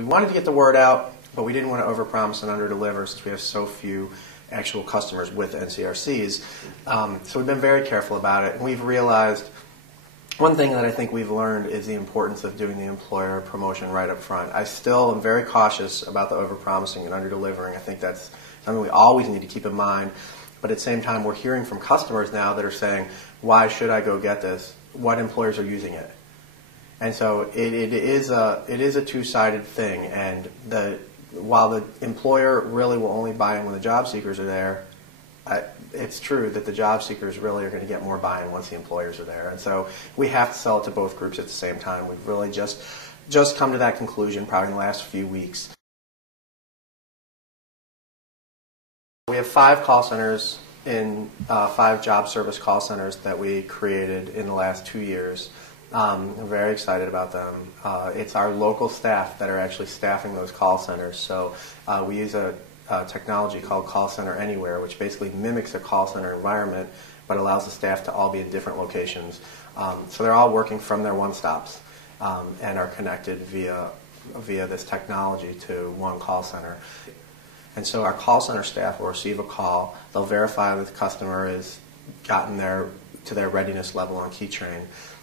We wanted to get the word out, but we didn't want to overpromise and underdeliver since we have so few actual customers with NCRCs. So we've been very careful about it, and we've realized one thing that I think we've learned is the importance of doing the employer promotion right up front. I still am very cautious about the overpromising and underdelivering. I think that's something we always need to keep in mind. But at the same time, we're hearing from customers now that are saying, why should I go get this? What employers are using it? And so it is a two-sided thing. And while the employer really will only buy in when the job seekers are there, it's true that the job seekers really are going to get more buy-in once the employers are there. And so we have to sell it to both groups at the same time. We've really just come to that conclusion probably in the last few weeks. We have 5 call centers in 5 job service call centers that we created in the last 2 years. We're very excited about them. It's our local staff that are actually staffing those call centers. So we use a technology called Call Center Anywhere, which basically mimics a call center environment, but allows the staff to all be in different locations. So they're all working from their one-stops and are connected via this technology to one call center. And so our call center staff will receive a call. They'll verify that the customer has gotten to their readiness level on KeyTrain,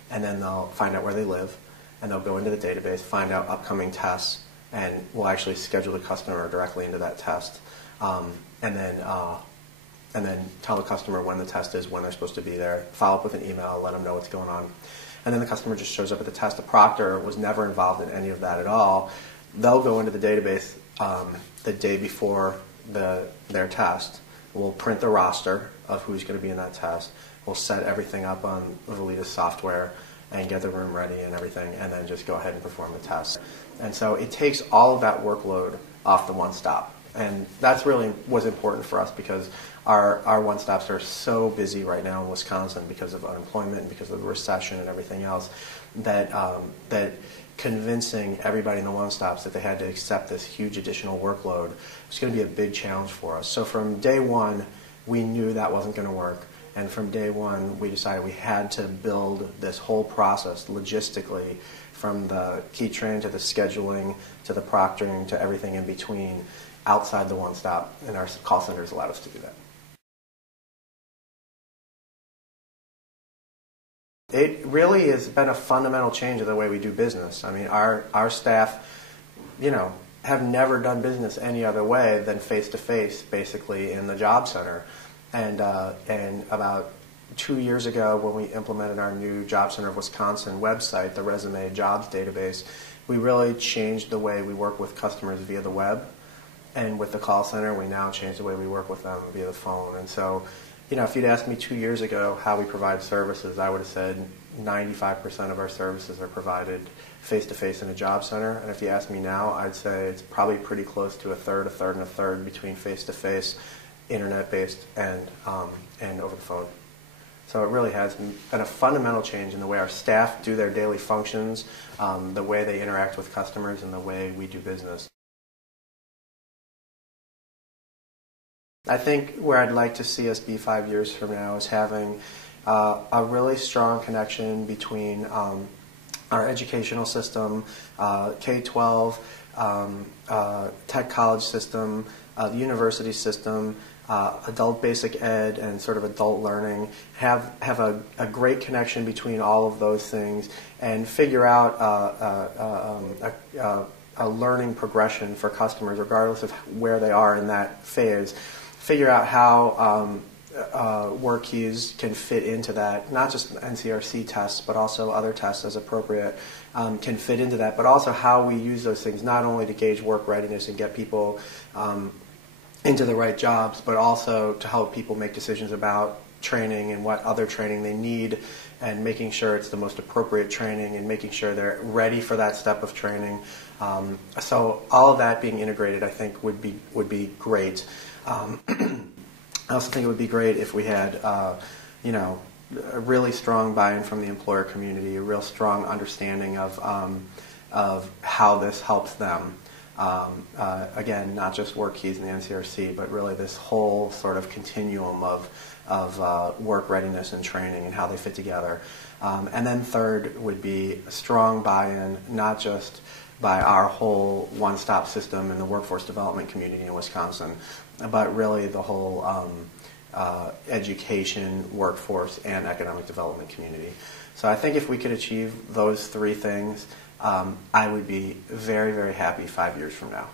and then they'll find out where they live, and they'll go into the database, find out upcoming tests, and we'll actually schedule the customer directly into that test, and then tell the customer when the test is, when they're supposed to be there, follow up with an email, let them know what's going on. And then the customer just shows up at the test. The proctor was never involved in any of that at all. They'll go into the database the day before their test. We'll print the roster of who's going to be in that test. We'll set everything up on Valida's software and get the room ready and everything, and then just go ahead and perform the test. And so it takes all of that workload off the one-stop. And that's really was important for us because our one-stops are so busy right now in Wisconsin because of unemployment and because of the recession and everything else that convincing everybody in the one-stops that they had to accept this huge additional workload was going to be a big challenge for us. So from day one, we knew that wasn't going to work. And from day one, we decided we had to build this whole process logistically, from the KeyTrain to the scheduling to the proctoring to everything in between, outside the one-stop, and our call centers allowed us to do that. It really has been a fundamental change of the way we do business. I mean, our staff, have never done business any other way than face-to-face, basically, in the job center. And about 2 years ago, when we implemented our new Job Center of Wisconsin website, the Resume Jobs database, we really changed the way we work with customers via the web. And with the call center, we now change the way we work with them via the phone. And so, if you'd asked me 2 years ago how we provide services, I would have said 95% of our services are provided face-to-face in a job center. And if you ask me now, I'd say it's probably pretty close to a third, and a third between face-to-face, internet-based, and over the phone. So it really has been a fundamental change in the way our staff do their daily functions, the way they interact with customers, and the way we do business. I think where I'd like to see us be 5 years from now is having a really strong connection between our educational system, K-12, tech college system, the university system, adult basic ed, and sort of adult learning, have a great connection between all of those things, and figure out a learning progression for customers, regardless of where they are in that phase. Figure out how WorkKeys can fit into that, not just NCRC tests, but also other tests as appropriate can fit into that, but also how we use those things, not only to gauge work readiness and get people into the right jobs, but also to help people make decisions about training and what other training they need, and making sure it's the most appropriate training and making sure they're ready for that step of training. So all of that being integrated, I think, would be great. I also think it would be great if we had, a really strong buy-in from the employer community, a real strong understanding of how this helps them. Again, not just WorkKeys and the NCRC, but really this whole sort of continuum of work readiness and training and how they fit together. And then third would be a strong buy-in, not just by our whole one-stop system in the workforce development community in Wisconsin, but really the whole education, workforce, and economic development community. So I think if we could achieve those three things, I would be very, very happy 5 years from now.